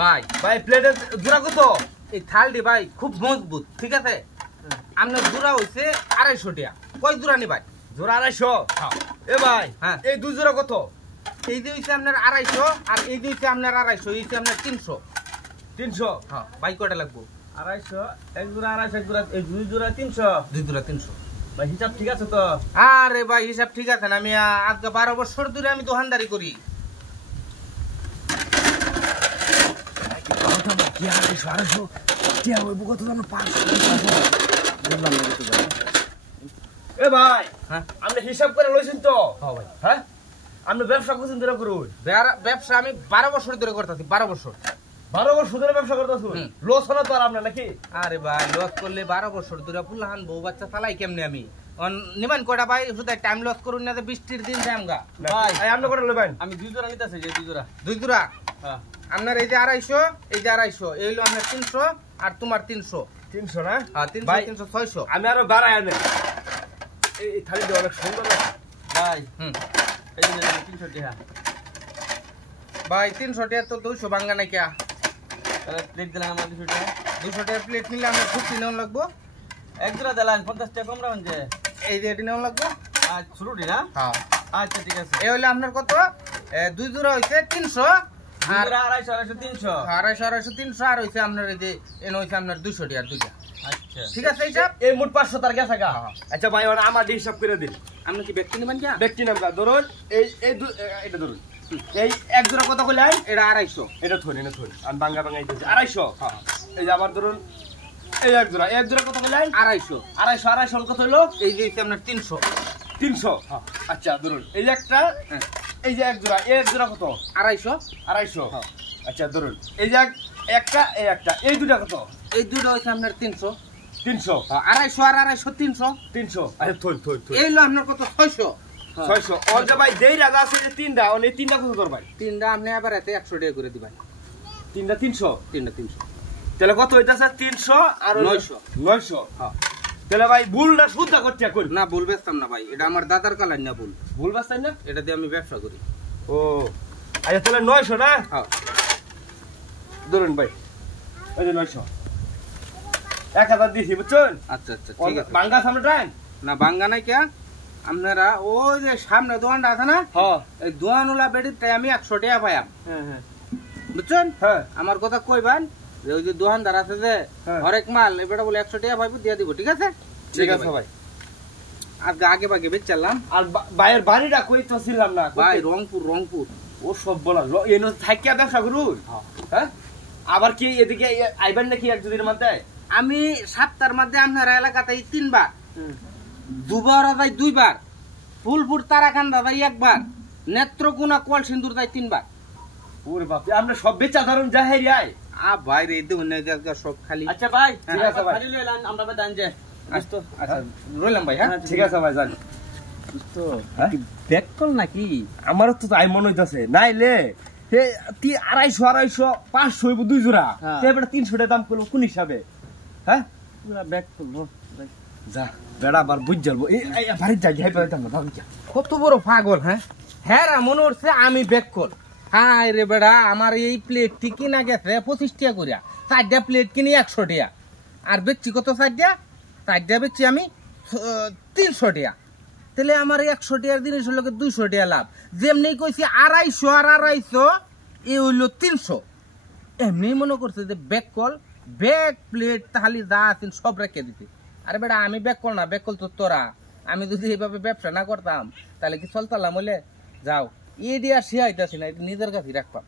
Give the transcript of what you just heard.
ভাই ভাই প্লেটের জোড়া কত? এই থালটি ভাই খুব মজবুত, ঠিক আছে? আপনার জোড়া হইছে 250 টাকা। কয় জোড়া নি ভাই? জোড়া 250। হ্যাঁ। এ ভাই হ্যাঁ। এই দুই জোড়া কত? এই যে হইছে আপনার 250 আর এই যে হইছে আপনার 250, এই হইছে আপনার 300। 300। হ্যাঁ, ভাই কয়টা লাগবো? 250 এক জোড়া 250 এক জোড়া এই দুই জোড়া 300। দুই জোড়া 300। ভাই হিসাব ঠিক আছে তো? আরে ভাই হিসাব ঠিক আছে না? আমি আজকে 12 বছর ধরে আমি দোকানদারি করি। এ ভাই হ্যাঁ আপনি হিসাব করে লইছেন তো? হ্যাঁ ভাই। হ্যাঁ আপনি ব্যবসা করছেন ধরে করুন। ব্যবসা আমি 12 বছর ধরে করতেছি, 12 বছর। 12 বছর ধরে ব্যবসা করতেছেন? লস হলো তো আর আপনার নাকি? আরে ভাই লস করলে 12 বছর ধরে ফুলহান বউ বাচ্চা চালাই কেমনে আমি? নিমান কয়টা ভাই? শুধু টাইম লস করুন না, বৃষ্টির দিন যামগা ভাই আপনি কটা লইবেন? আমি দুই জোড়া নিতেছি, যে দুই জোড়া। দুই জোড়া? হ্যাঁ। আপনার এই যে 250, এই যে 250, এই হলো আপনার 300 আর তোমার 300। 300 না? হ্যাঁ 300 ভাই 300 600। আমি আরো বাড়াই আনে। এই থালিটা অনেক সুন্দর না? ভাই হুম এই যে 300 টাকা। ভাই 300 টাকা তো 200 ভাঙা নাই কিয়া? তাহলে প্লেট দিলাম আমার 200 টাকা। 200 টাকা প্লেট নিলে আমরা 50 নেওয়া লাগবো। এক জোড়া দিলাম 50 টাকা কম রাখুন যে। এই যে এটি নেওয়া লাগবো। আচ্ছা শুরুটি না? হ্যাঁ আচ্ছা ঠিক আছে। এই হলো আপনার কত? দুই জোড়া হইছে 300 দুই আর জোড়া 250 300। 250 300 আর হইছে আপনার এই যে এনে হইছে আপনার 200 টাকা দুইটা। আচ্ছা ঠিক আছে হিসাব? এই মোট 500 তার গেছে গা। আচ্ছা ভাই ওরা আমার হিসাব করে দিন। আপনি কি ব্যক্তি নেবেন কিয়া? ব্যক্তি নাম ধরুন এই এই এটা ধরুন। এই এক জোড়া কত কইলেন? এটা 250। এটা ধরুন এটা ধরুন আর বাঙ্গা বাঙ্গা দিতেছি 250। হ্যাঁ এই যে আবার ধরুন এই এক জোড়া কত কইলেন? 250। 250 কত হলো? এই যে হইছে আপনার 300। 300। হ্যাঁ আচ্ছা ধরুন এই যে একটা হ্যাঁ এই যে এক জোড়া কত? 250। 250। হ্যাঁ। আচ্ছা ধরুন এই যে একটা এই দুটা কত? এই দুটো হইছে আপনার 300। 300। 250 আর 250 300। 300। আচ্ছা থই এই হলো আপনার কত? 600। 600। ওর যে ভাই দেই রাজা আছে যে তিনটা ওই তিনটা কত তোর ভাই? তিনটা আপনি আবার এতে 100 টাকা করে দিবেন। তিনটা 300। তিনটা 300। তাহলে কত হইতাছে? 300 আর 900। 900। হ্যাঁ। তাহলে ভাই ভুলটা শুদ্ধ করতে কই? না ভুল বেচতাম না ভাই, এটা আমার দাদার কালার না ভুল। ভুল বাস্তাই না? এটা দিয়ে আমি ব্যবসা করি। ও আচ্ছা তাহলে 900 না? হ্যাঁ ধরুন ভাই এই যে 900 1000 দিছি বুঝছেন? আচ্ছা আচ্ছা ঠিক আছে। বাঙ্গা সামনে টাইম না ভাঙ্গা নাই কিয়া? আপনারা ওই যে সামনে দোকানটা আছে না, হ্যাঁ এই দোকানওয়ালা বেডিতে আমি 100 টাকা পাইয়াম, হ্যাঁ বুঝছেন? হ্যাঁ আমার কথা কইবেন যে ওই যে দোকানদার আছে যে হ্যাঁ। হরেক মাল এবারে বলে 100 টাকা পাইবো দিয়ে দিব, ঠিক আছে? ঠিক আছে ভাই। আজকে আগে ভাগে বেচলাম। আর ভাইয়ের বাড়িটা কই তো ছিলাম না ভাই রংপুর। ও সব বলা এনো থাকিয়া ব্যবসা করুন। হ্যাঁ আবার কি এদিকে আইবেন নাকি এক দুদিনের মধ্যে? আমি সপ্তাহের মধ্যে আপনার এলাকাতে 3 বার, দুবার যাই 2 বার, ফুলপুর তারাকান্দা যাই 1 বার, নেত্রকোনা কল সিন্দুর যাই 3 বার। ওরে বাপ আমরা সব বেচা ধরুন জাহেরি আয়। ভাই রে দেখুন সব খালি। আচ্ছা ভাই ঠিক আছে ভাই। খালি লইলাম আমরা বাদান যে। আচ্ছা রইলাম ভাই। হ্যাঁ ঠিক আছে ভাই যান। তো হ্যাঁ? ব্যাক কল নাকি? আমারও তো তাই মনে হইতাছে নাইলে 250 500 হইব দুই জোড়া। হ্যাঁ। এবারে 300 টাকা দাম করব কোন হিসাবে? হ্যাঁ পুরা ব্যাক কল যা বেড়া আবার বুঝ যাবো এই বাড়ি যাই যাই পাইতাম না ভাবি কি কত বড় পাগল। হ্যাঁ হ্যাঁ মনে হচ্ছে আমি বেকল। হাই রে বেড়া, আমার এই প্লেটটি কিনা গেছে 25 টাকা করিয়া, 4টা প্লেট কিনি 100 টাকা, আর বেচছি কত? 4টা বেচছি আমি 300 টাকা। তাহলে আমার 100 টাকার জিনিস হলো 200 টাকা লাভ। যেমনি কইছি 250 আর 250 এই হইলো 300। এমনি মনে করছে যে বেকল, ব্যাগ প্লেট তাহলে যা আছেন সব রেখে দিতে। আরে বেটা আমি বেকল না, বেকল তো তোরা। আমি যদি এইভাবে ব্যবসা না করতাম তাহলে কি চলতাম? বলে যাও এ দিয়ে শিয়াইতেছি না, এটা নিজের কাছে রাখতাম।